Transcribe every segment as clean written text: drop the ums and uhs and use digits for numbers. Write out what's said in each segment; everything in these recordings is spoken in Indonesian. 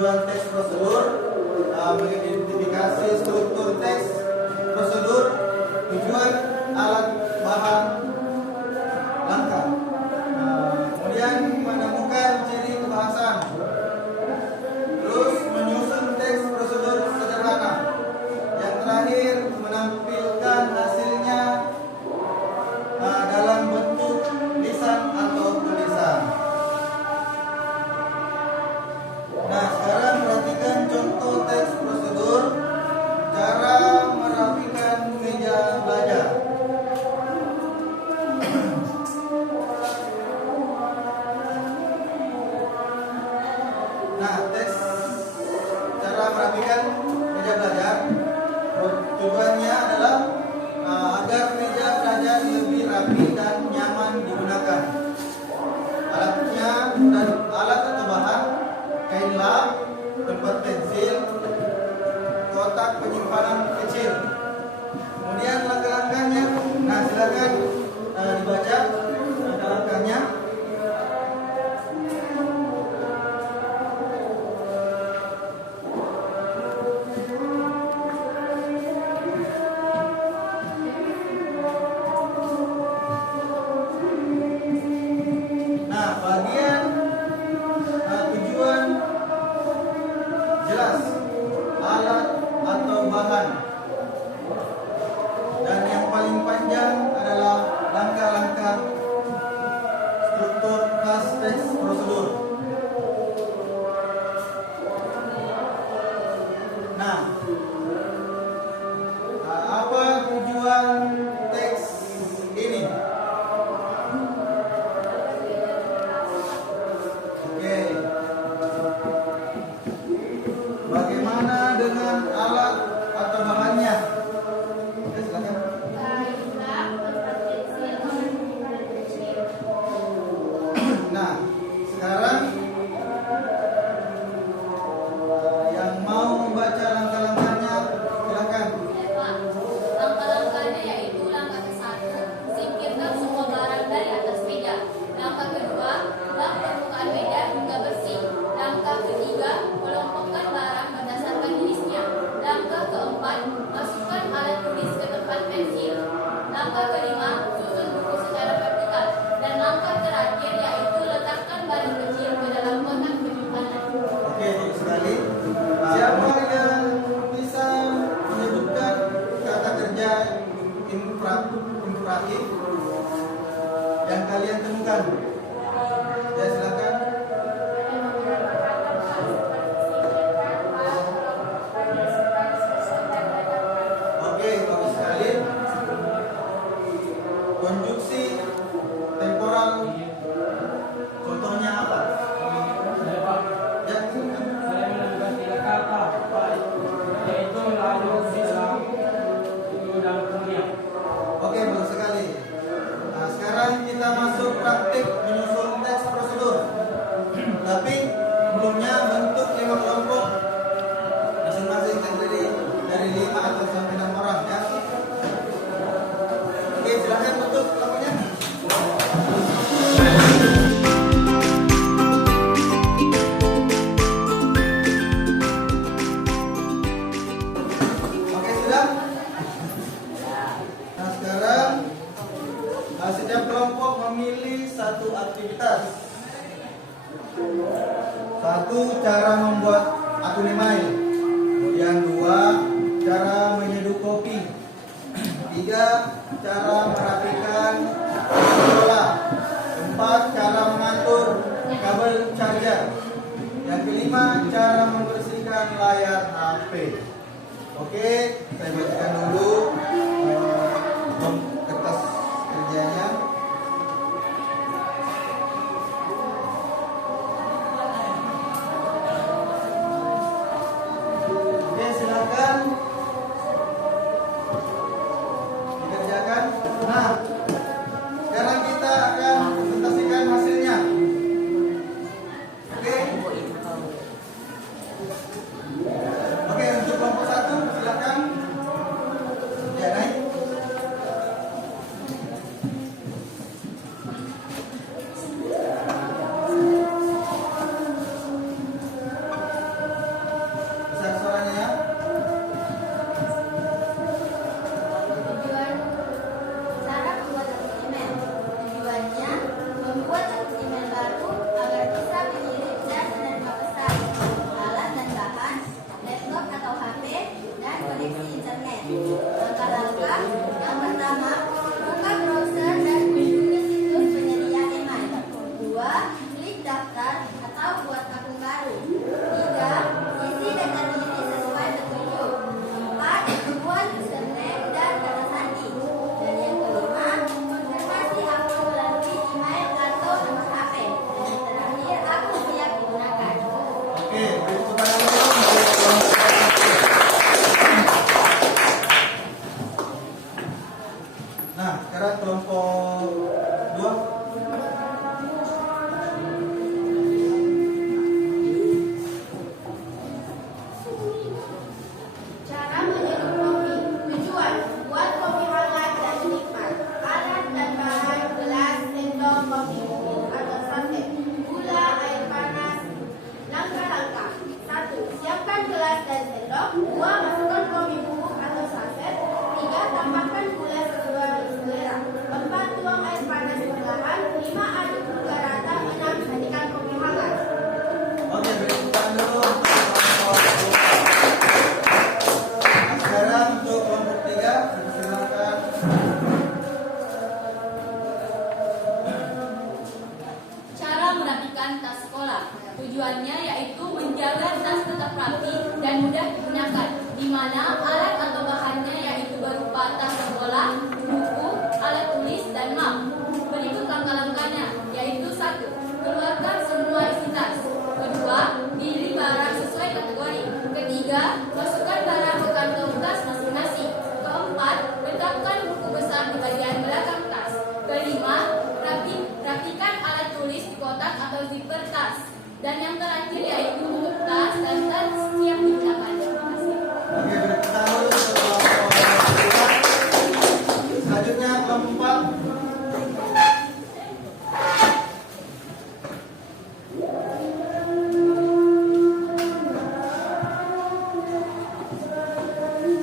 tujuan teks prosedur, mengidentifikasi struktur teks prosedur, tujuan, alat, bahan, langkah. Kemudian menemukan ciri kebahasan. Terus menyusun teks prosedur sederhana. Yang terakhir menampilkan hasilnya dalam bentuk lisan atau tulisan. Nah, sekarang perhatikan contoh teks prosedur cara merapikan meja belajar. Nah, teks cara merapikan meja belajar tujuannya adalah agar meja belajar lebih rapi dan nyaman digunakan. Alatnya dan alat atau bahan kain lap, tempat pensil, kotak penyimpanan kecil. Kemudian langkah-langkahnya. Nah, silakan dibaca langkah-langkahnya. Nah, bagian tujuan jelas, alat atau bahan. Dan yang paling panjang adalah langkah-langkah struktur khas teks prosedur. Nah, apa tujuan teks ini? Oke. Bagaimana dengan alat atau bahannya? Ya, silakan. Nah, sekarang yang mau membaca langkah-langkahnya, silakan. Langkah-langkahnya yaitu langkah ke-1, singkirkan semua barang dari atas meja. Langkah ke-2, lap permukaan meja hingga bersih. Langkah ke-3, kelompokkan barang berdasarkan jenisnya. Langkah ke-4, masukkan alat tulis ke tempat pensil. Langkah ke-5, susun buku secara vertikal. Dan langkah terakhir yaitu letakkan barang kecil ke dalam kotak penyimpanan. Oke, bagus sekali. Siapa yang bisa menyebutkan kata kerja imperatif yang kalian temukan? Ya, silakan. Oke, bagus sekali. Konjungsi temporal, contohnya apa? Ya, silakan. Saya menemukan 3 kata, yaitu lalu, silam, dulu, dan kemudian. Oke, bagus sekali. Nah, sekarang kita masuk praktik menyusun teks prosedur. Tapi sebelumnya bentuk 5 kelompok, masing-masing terdiri dari 5 atau sampai 6 orang, ya. Oke, silakan bentuk kelompoknya. Oke, sudah. Nah, sekarang setiap kelompok memilih satu aktivitas. 1, cara membuat akun email. Kemudian 2, cara menyeduh kopi. 3, cara merapikan bola. 4, cara mengatur kabel charger. Yang kelima, cara membersihkan layar HP. Oke, saya bacakan dulu kertas kerjanya. Oke, silakan dikerjakan. Nah, sekarang kita akan presentasikan hasilnya. Oke. Oke, untuk kelompok 1 silakan. tepuk tangan dulu untuk kelompok 3. Nah, sekarang kelompok 2. Cara menyeduh kopi. Tujuan, buat kopi hangat dan nikmat. Alat dan bahan: gelas, sendok, kopi bubuk atau saset, gula, air panas. Langkah-langkah. 1. Siapkan gelas dan sendok. 2. Masukkan kopi bubuk atau saset. 3. Tambahkan gula sesuai selera. 4. Tuang air panas perlahan. 5. Aduk hingga rata. 6. Sajikan kopi hangat. Oke, beri tepuk tangan dulu untuk kelompok 2. Nah, sekarang untuk kelompok 3, silakan. Cara merapikan tas sekolah. Tujuannya yaitu menjaga tas tetap rapi dan mudah digunakan, di mana alat atau bahannya yaitu berupa tas sekolah, buku, alat tulis, dan map. Berikut langkah-langkahnya, yaitu 1. Keluarkan semua isi tas. 2. Pilih barang sesuai kategori. 3. Masukkan barang ke kantong tas masing-masing. 4. Letakkan buku besar di bagian belakang tas. 5. Rapikan alat tulis di kotak atau zipper tas. Dan yang terakhir yaitu tutup tas dan tas siap digunakan. Terima kasih. Oke, beri tepuk tangan dulu untuk kelompok 3. Selanjutnya kelompok 4.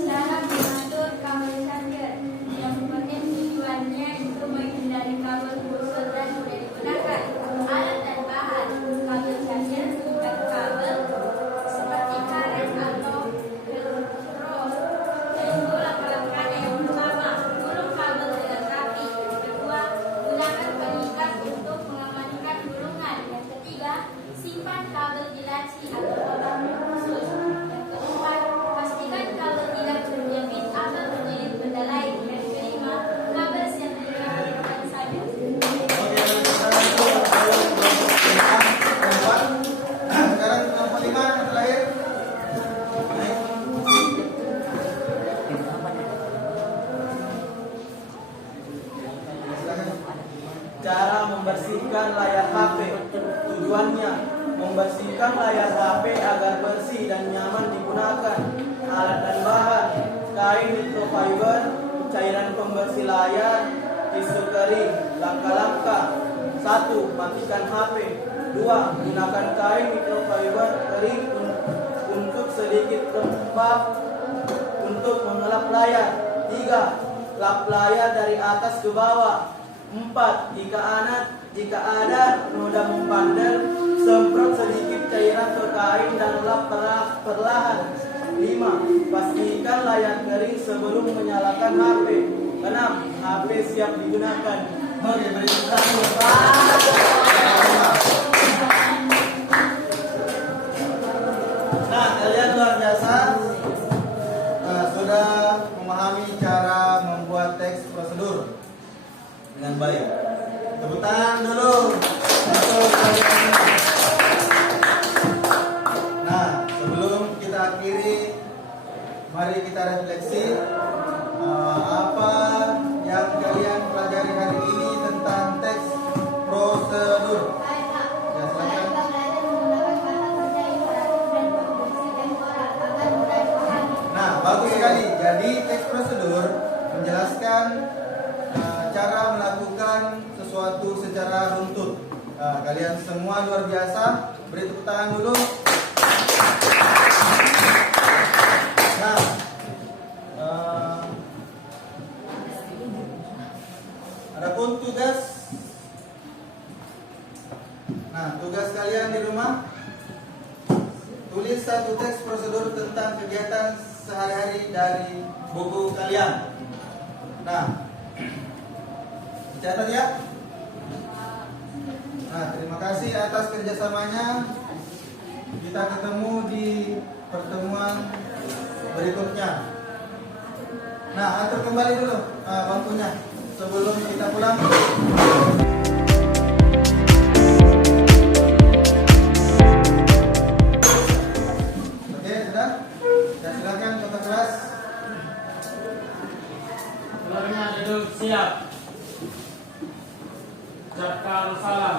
Cara mengatur kabel charger. Yang penting tujuannya itu menghindari kabel kusut dan mudah digunakan. Alat dan bahan: kabel charger, ikat kabel seperti karet atau velcro. Yaitu langkah-langkahnya. Yang pertama, gulung kabel dengan rapi. Yang kedua, gunakan pengikat untuk mengamankan gulungan. Yang ketiga, simpan kabel di laci atau lubang khusus. Yang keempat, pastikan kabel tidak berjepit atau terjepit benda lain. Yang kelima, kabel siap digunakan saja. Oke, beri tepuk tangan dulu untuk kelompok 4. Sekarang kelompok 5 yang terakhir. Baik. Silakan. Cara membersihkan layar HP. Tujuannya membersihkan layar HP agar bersih dan nyaman digunakan. Alat dan bahan: kain microfiber, cairan pembersih layar, tisu kering. Langkah-langkah: 1. Matikan HP. 2. Gunakan kain microfiber kering untuk sedikit lembab untuk mengelap layar. 3. Lap layar dari atas ke bawah. 4. Jika ada noda membandel, semprot sedikit cairan ke kain dan lap perlahan. 5. Pastikan layar kering sebelum menyalakan HP. 6. HP siap digunakan. Oke, beri tepuk tangan dulu. Nah, kalian luar biasa. Sudah memahami cara membuat teks prosedur dengan baik. Tepuk tangan dulu untuk kalian. Nah, sebelum kita akhiri, mari kita refleksi apa yang kalian pelajari hari ini tentang teks prosedur. Ya, silakan. Nah, bagus sekali. Jadi teks prosedur menjelaskan cara melakukan sesuatu secara runtut. Nah, kalian semua luar biasa. Beri tepuk tangan dulu. Nah, adapun tugas. Nah, tugas kalian di rumah, tulis satu teks prosedur tentang kegiatan sehari-hari dari buku kalian. Nah, dicatat ya. Nah, terima kasih atas kerjasamanya. Kita ketemu di pertemuan berikutnya. Nah, atur kembali dulu bangkunya sebelum kita pulang. Siap. Ucapkan salam.